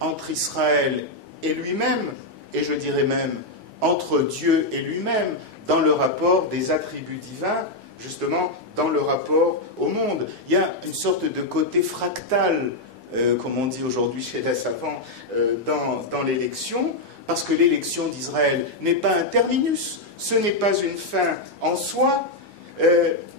entre Israël et lui-même, et je dirais même entre Dieu et lui-même, dans le rapport des attributs divins, justement dans le rapport au monde. Il y a une sorte de côté fractal, comme on dit aujourd'hui chez les savants, dans l'élection, parce que l'élection d'Israël n'est pas un terminus, ce n'est pas une fin en soi.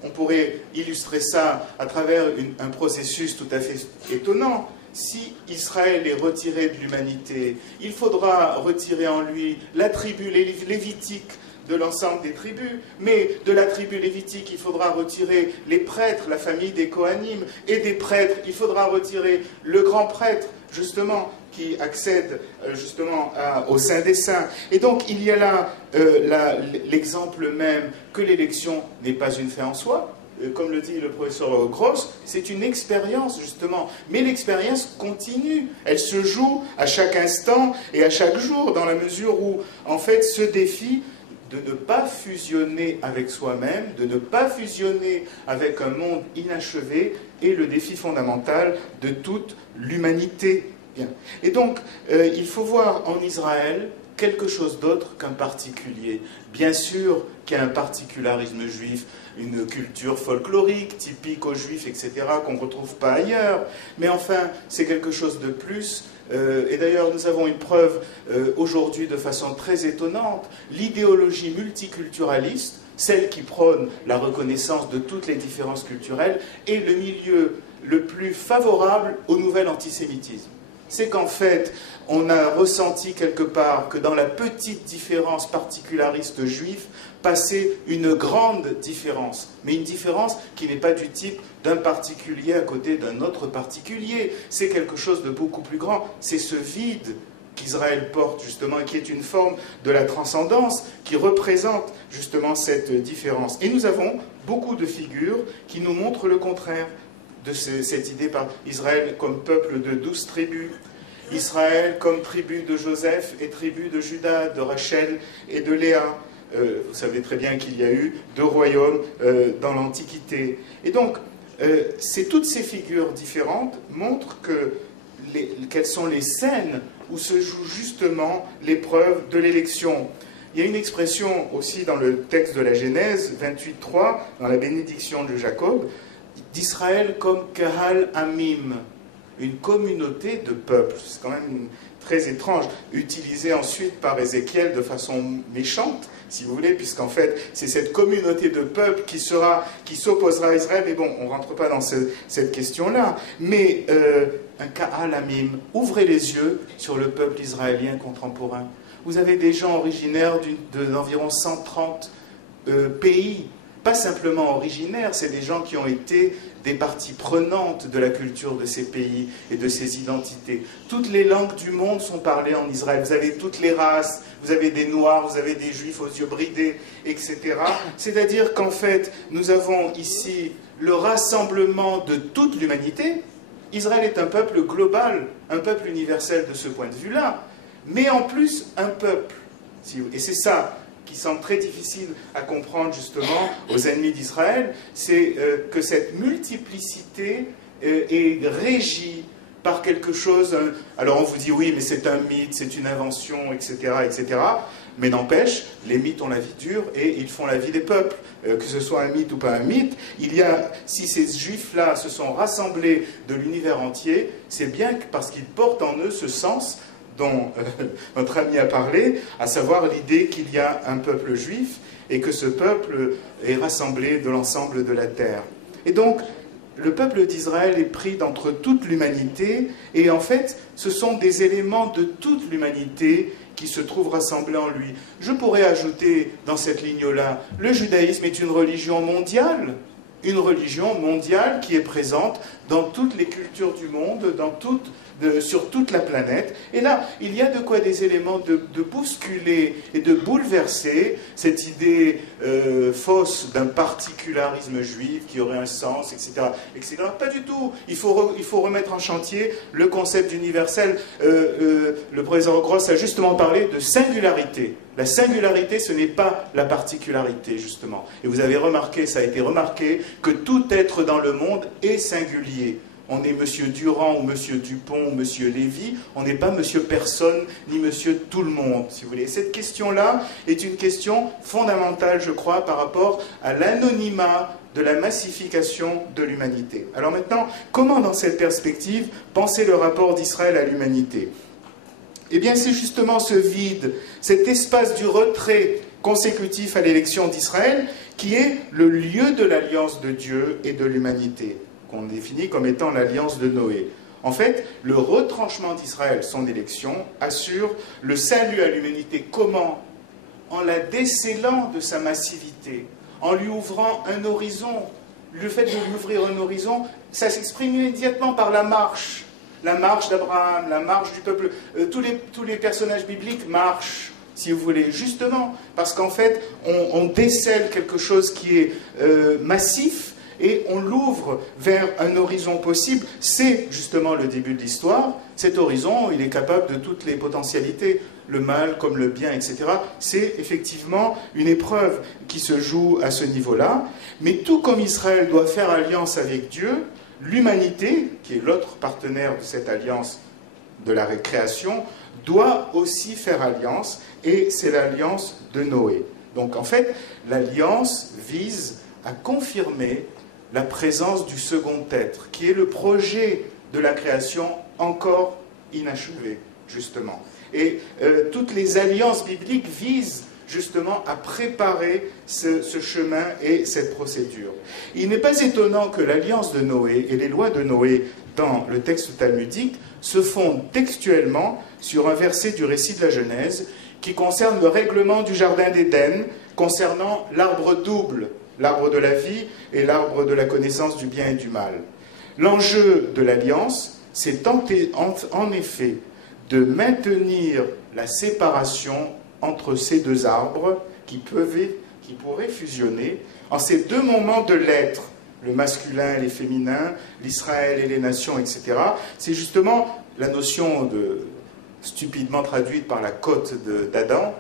On pourrait illustrer ça à travers un processus tout à fait étonnant. Si Israël est retiré de l'humanité, il faudra retirer en lui la tribu lévitique de l'ensemble des tribus, mais de la tribu lévitique, il faudra retirer les prêtres, la famille des Kohanim, et des prêtres, il faudra retirer le grand prêtre, justement, qui accède justement au Saint des Saints. Et donc, il y a là l'exemple même que l'élection n'est pas une fin en soi. Comme le dit le professeur Gross, c'est une expérience, justement. Mais l'expérience continue. Elle se joue à chaque instant et à chaque jour, dans la mesure où, en fait, ce défi de ne pas fusionner avec soi-même, de ne pas fusionner avec un monde inachevé, est le défi fondamental de toute l'humanité. Bien. Et donc, il faut voir en Israël quelque chose d'autre qu'un particulier. Bien sûr qu'il y a un particularisme juif, une culture folklorique, typique aux juifs, etc., qu'on ne retrouve pas ailleurs. Mais enfin, c'est quelque chose de plus. Et d'ailleurs, nous avons une preuve aujourd'hui de façon très étonnante. L'idéologie multiculturaliste, celle qui prône la reconnaissance de toutes les différences culturelles, est le milieu le plus favorable au nouvel antisémitisme. C'est qu'en fait, on a ressenti quelque part que dans la petite différence particulariste juive, passait une grande différence, mais une différence qui n'est pas du type d'un particulier à côté d'un autre particulier. C'est quelque chose de beaucoup plus grand. C'est ce vide qu'Israël porte justement, et qui est une forme de la transcendance, qui représente justement cette différence. Et nous avons beaucoup de figures qui nous montrent le contraire de cette idée par Israël comme peuple de 12 tribus, Israël comme tribu de Joseph et tribu de Juda, de Rachel et de Léa. Vous savez très bien qu'il y a eu 2 royaumes dans l'Antiquité. Et donc, toutes ces figures différentes montrent quelles sont les scènes où se joue justement l'épreuve de l'élection. Il y a une expression aussi dans le texte de la Genèse 28.3, dans la bénédiction de Jacob, d'Israël comme Kahal Amim, une communauté de peuples. C'est quand même très étrange, utilisé ensuite par Ézéchiel de façon méchante, si vous voulez, puisqu'en fait, c'est cette communauté de peuples qui s'opposera à Israël. Mais bon, on ne rentre pas dans cette question-là. Mais un Kahal Amim, ouvrez les yeux sur le peuple israélien contemporain. Vous avez des gens originaires d'environ 130 pays, pas simplement originaires, c'est des gens qui ont été des parties prenantes de la culture de ces pays et de ces identités. Toutes les langues du monde sont parlées en Israël. Vous avez toutes les races, vous avez des noirs, vous avez des juifs aux yeux bridés, etc. C'est-à-dire qu'en fait, nous avons ici le rassemblement de toute l'humanité. Israël est un peuple global, un peuple universel de ce point de vue-là, mais en plus un peuple. Et c'est ça qui semble très difficile à comprendre justement aux ennemis d'Israël, c'est que cette multiplicité est régie par quelque chose. Alors on vous dit oui, mais c'est un mythe, c'est une invention, etc., etc. Mais n'empêche, les mythes ont la vie dure et ils font la vie des peuples. Que ce soit un mythe ou pas un mythe, si ces juifs-là se sont rassemblés de l'univers entier, c'est bien parce qu'ils portent en eux ce sens dont notre ami a parlé, à savoir l'idée qu'il y a un peuple juif et que ce peuple est rassemblé de l'ensemble de la terre. Et donc, le peuple d'Israël est pris d'entre toute l'humanité, et en fait, ce sont des éléments de toute l'humanité qui se trouvent rassemblés en lui. Je pourrais ajouter dans cette ligne-là, le judaïsme est une religion mondiale qui est présente dans toutes les cultures du monde, sur toute la planète. Et là, il y a de quoi des éléments de bousculer et de bouleverser cette idée fausse d'un particularisme juif qui aurait un sens, etc., etc. Pas du tout. Il faut remettre en chantier le concept d'universel. Le professeur Gross a justement parlé de singularité. La singularité, ce n'est pas la particularité, justement. Et vous avez remarqué, ça a été remarqué, que tout être dans le monde est singulier. on est monsieur Durand ou monsieur Dupont ou monsieur Lévy, on n'est pas monsieur personne ni monsieur tout le monde, si vous voulez. Cette question-là est une question fondamentale, je crois, par rapport à l'anonymat de la massification de l'humanité. Alors maintenant, comment dans cette perspective penser le rapport d'Israël à l'humanité? Eh bien, c'est justement ce vide, cet espace du retrait consécutif à l'élection d'Israël qui est le lieu de l'alliance de Dieu et de l'humanité, qu'on définit comme étant l'alliance de Noé. En fait, le retranchement d'Israël, son élection, assure le salut à l'humanité. Comment? En la décellant de sa massivité, en lui ouvrant un horizon. Le fait de lui ouvrir un horizon, ça s'exprime immédiatement par la marche d'Abraham, la marche du peuple. Tous les personnages bibliques marchent, si vous voulez, justement, parce qu'en fait, on décèle quelque chose qui est massif, et on l'ouvre vers un horizon possible. C'est justement le début de l'histoire. Cet horizon, il est capable de toutes les potentialités, le mal comme le bien, etc. C'est effectivement une épreuve qui se joue à ce niveau-là. Mais tout comme Israël doit faire alliance avec Dieu, l'humanité, qui est l'autre partenaire de cette alliance de la création, doit aussi faire alliance, et c'est l'alliance de Noé. Donc en fait, l'alliance vise à confirmer la présence du second être, qui est le projet de la création encore inachevé, justement. Et toutes les alliances bibliques visent justement à préparer ce chemin et cette procédure. Il n'est pas étonnant que l'alliance de Noé et les lois de Noé dans le texte talmudique se fondent textuellement sur un verset du récit de la Genèse qui concerne le règlement du jardin d'Éden concernant l'arbre double, l'arbre de la vie et l'arbre de la connaissance du bien et du mal. L'enjeu de l'alliance, c'est en effet de maintenir la séparation entre ces deux arbres qui pourraient fusionner en ces deux moments de l'être, le masculin et les féminins, l'Israël et les nations, etc. C'est justement la notion stupidement traduite par la côte d'Adam,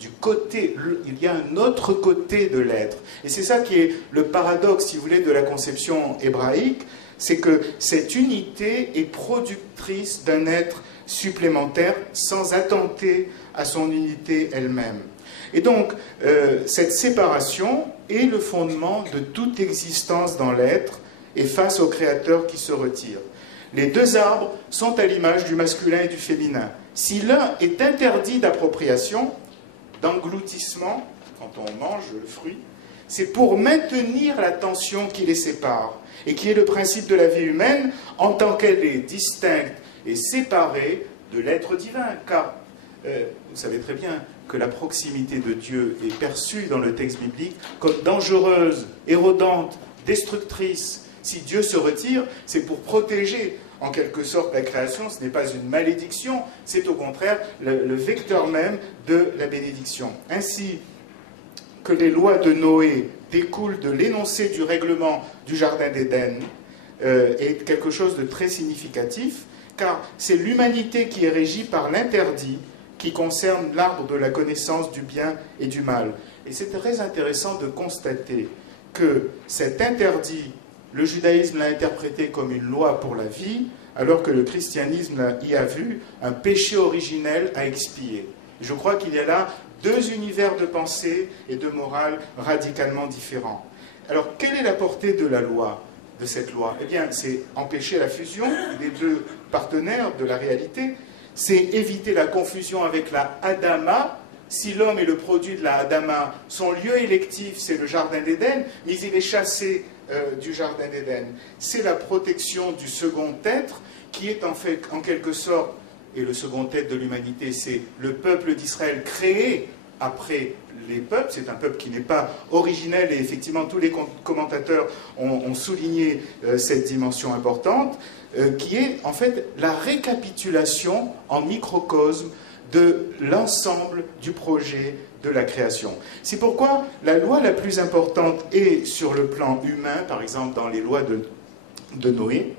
du côté, il y a un autre côté de l'être. Et c'est ça qui est le paradoxe, si vous voulez, de la conception hébraïque, c'est que cette unité est productrice d'un être supplémentaire sans attenter à son unité elle-même. Et donc, cette séparation est le fondement de toute existence dans l'être et face au Créateur qui se retire. Les deux arbres sont à l'image du masculin et du féminin. Si l'un est interdit d'appropriation, d'engloutissement, quand on mange le fruit, c'est pour maintenir la tension qui les sépare, et qui est le principe de la vie humaine en tant qu'elle est distincte et séparée de l'être divin. Car vous savez très bien que la proximité de Dieu est perçue dans le texte biblique comme dangereuse, érodante, destructrice. Si Dieu se retire, c'est pour protéger en quelque sorte la création. Ce n'est pas une malédiction, c'est au contraire le vecteur même de la bénédiction. Ainsi que les lois de Noé découlent de l'énoncé du règlement du Jardin d'Éden, est quelque chose de très significatif, car c'est l'humanité qui est régie par l'interdit qui concerne l'arbre de la connaissance du bien et du mal. Et c'est très intéressant de constater que cet interdit, le judaïsme l'a interprété comme une loi pour la vie, alors que le christianisme y a vu un péché originel à expier. Je crois qu'il y a là deux univers de pensée et de morale radicalement différents. Alors, quelle est la portée de la loi, de cette loi? Eh bien, c'est empêcher la fusion des deux partenaires de la réalité, c'est éviter la confusion avec la Adama. Si l'homme est le produit de la Adama, son lieu électif, c'est le Jardin d'Éden, mais il est chassé du Jardin d'Éden. C'est la protection du second être, qui est en fait, en quelque sorte, et le second être de l'humanité, c'est le peuple d'Israël créé après les peuples. C'est un peuple qui n'est pas originel, et effectivement tous les commentateurs ont souligné cette dimension importante, qui est en fait la récapitulation en microcosme de l'ensemble du projet de la création. C'est pourquoi la loi la plus importante est sur le plan humain, par exemple dans les lois de Noé,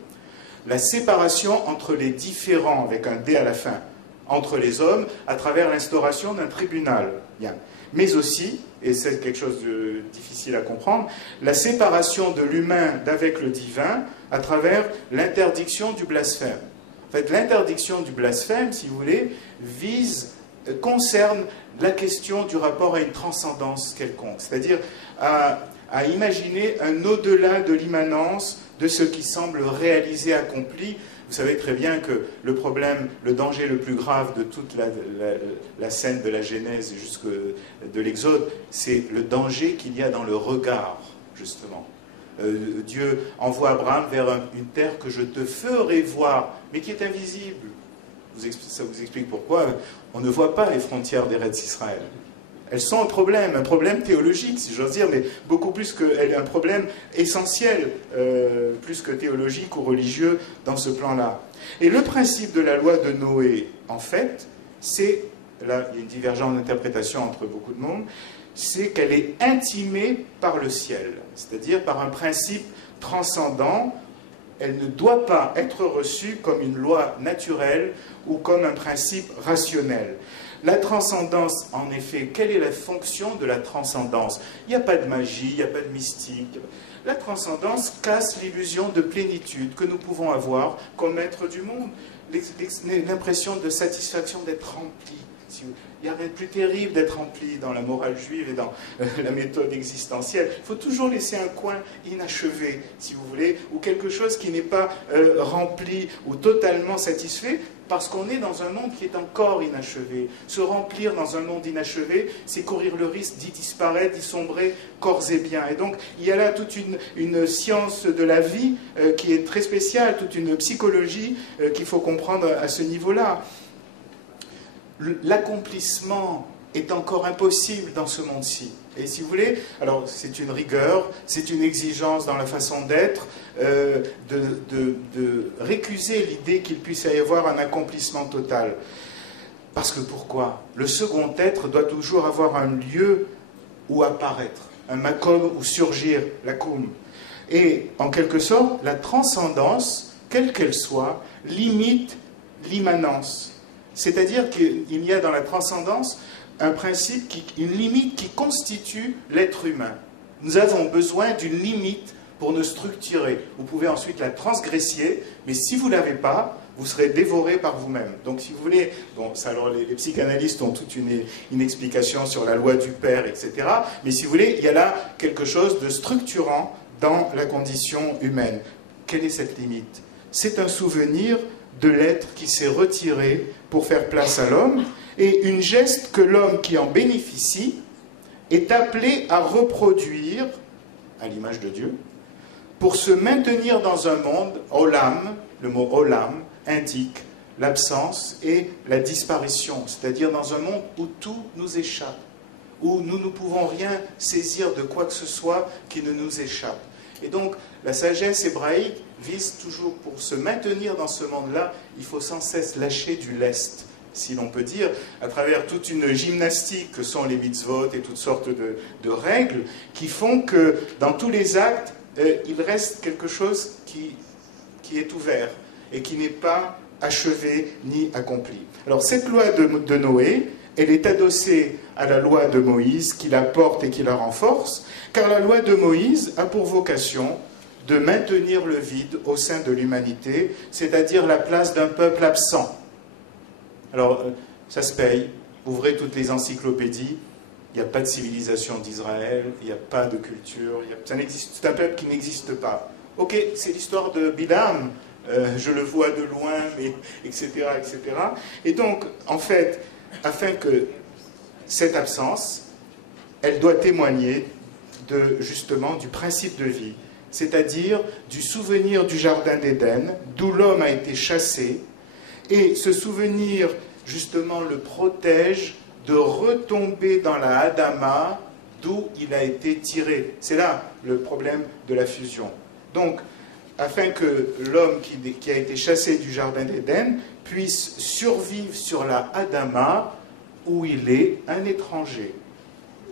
la séparation entre les différents, avec un D à la fin, entre les hommes à travers l'instauration d'un tribunal. Bien. Mais aussi, et c'est quelque chose de difficile à comprendre, la séparation de l'humain d'avec le divin à travers l'interdiction du blasphème. En fait, l'interdiction du blasphème, si vous voulez, concerne la question du rapport à une transcendance quelconque, c'est-à-dire à imaginer un au-delà de l'immanence de ce qui semble réalisé, accompli. Vous savez très bien que le problème, le danger le plus grave de toute la scène de la Genèse jusque de l'Exode, c'est le danger qu'il y a dans le regard, justement. Dieu envoie Abraham vers une terre que je te ferai voir, mais qui est invisible. Ça vous explique pourquoi on ne voit pas les frontières d'Eretz Israël. Elles sont un problème théologique, si j'ose dire, mais beaucoup plus qu'un problème essentiel, plus que théologique ou religieux dans ce plan-là. Et le principe de la loi de Noé, en fait, c'est, là il y a une divergence d'interprétation entre beaucoup de monde, c'est qu'elle est intimée par le ciel, c'est-à-dire par un principe transcendant. Elle ne doit pas être reçue comme une loi naturelle ou comme un principe rationnel. La transcendance, en effet, quelle est la fonction de la transcendance? Il n'y a pas de magie, il n'y a pas de mystique. La transcendance casse l'illusion de plénitude que nous pouvons avoir comme maître du monde. L'impression de satisfaction d'être rempli. Il n'y a rien de plus terrible d'être rempli dans la morale juive et dans la méthode existentielle. Il faut toujours laisser un coin inachevé, si vous voulez, ou quelque chose qui n'est pas rempli ou totalement satisfait, parce qu'on est dans un monde qui est encore inachevé. Se remplir dans un monde inachevé, c'est courir le risque d'y disparaître, d'y sombrer corps et biens. Et donc, il y a là toute une science de la vie qui est très spéciale, toute une psychologie qu'il faut comprendre à ce niveau-là. L'accomplissement est encore impossible dans ce monde-ci. Et si vous voulez, alors c'est une rigueur, c'est une exigence dans la façon d'être, de récuser l'idée qu'il puisse y avoir un accomplissement total. Parce que pourquoi? Le second être doit toujours avoir un lieu où apparaître, un makom où surgir, l'akoum. Et en quelque sorte, la transcendance, quelle qu'elle soit, limite l'immanence. C'est-à-dire qu'il y a dans la transcendance un principe, une limite qui constitue l'être humain. Nous avons besoin d'une limite pour nous structurer. Vous pouvez ensuite la transgresser, mais si vous ne l'avez pas, vous serez dévoré par vous-même. Donc si vous voulez, bon, ça, alors les psychanalystes ont toute une explication sur la loi du père, etc. Mais si vous voulez, il y a là quelque chose de structurant dans la condition humaine. Quelle est cette limite? C'est un souvenir de l'être qui s'est retiré pour faire place à l'homme, et une geste que l'homme qui en bénéficie est appelé à reproduire, à l'image de Dieu, pour se maintenir dans un monde, olam, le mot olam indique l'absence et la disparition, c'est-à-dire dans un monde où tout nous échappe, où nous ne pouvons rien saisir de quoi que ce soit qui ne nous échappe. Et donc, la sagesse hébraïque vise toujours, pour se maintenir dans ce monde-là, il faut sans cesse lâcher du lest, si l'on peut dire, à travers toute une gymnastique que sont les mitzvot et toutes sortes de règles, qui font que dans tous les actes, il reste quelque chose qui est ouvert et qui n'est pas achevé ni accompli. Alors, cette loi de Noé, elle est adossée à la loi de Moïse, qui la porte et qui la renforce, car la loi de Moïse a pour vocation de maintenir le vide au sein de l'humanité, c'est-à-dire la place d'un peuple absent. Alors, ça se paye. Ouvrez toutes les encyclopédies. Il n'y a pas de civilisation d'Israël, il n'y a pas de culture, c'est un peuple qui n'existe pas. Ok, c'est l'histoire de Bilam, je le vois de loin, mais etc., etc. Et donc, en fait, afin que cette absence, elle doit témoigner justement du principe de vie, c'est-à-dire du souvenir du Jardin d'Éden, d'où l'homme a été chassé, et ce souvenir, justement, le protège de retomber dans la Adama, d'où il a été tiré. C'est là le problème de la fusion. Donc, afin que l'homme qui a été chassé du Jardin d'Éden puisse survivre sur la Adama, où il est un étranger.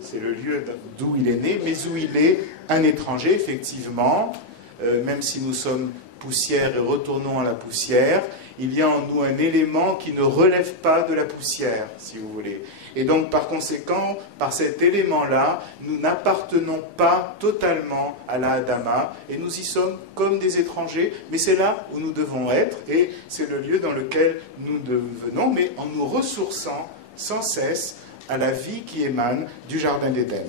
C'est le lieu d'où il est né, mais où il est un étranger, effectivement, même si nous sommes poussière et retournons à la poussière, il y a en nous un élément qui ne relève pas de la poussière, si vous voulez. Et donc, par conséquent, par cet élément-là, nous n'appartenons pas totalement à la Hadama, et nous y sommes comme des étrangers, mais c'est là où nous devons être, et c'est le lieu dans lequel nous devenons, mais en nous ressourçant sans cesse à la vie qui émane du Jardin d'Éden.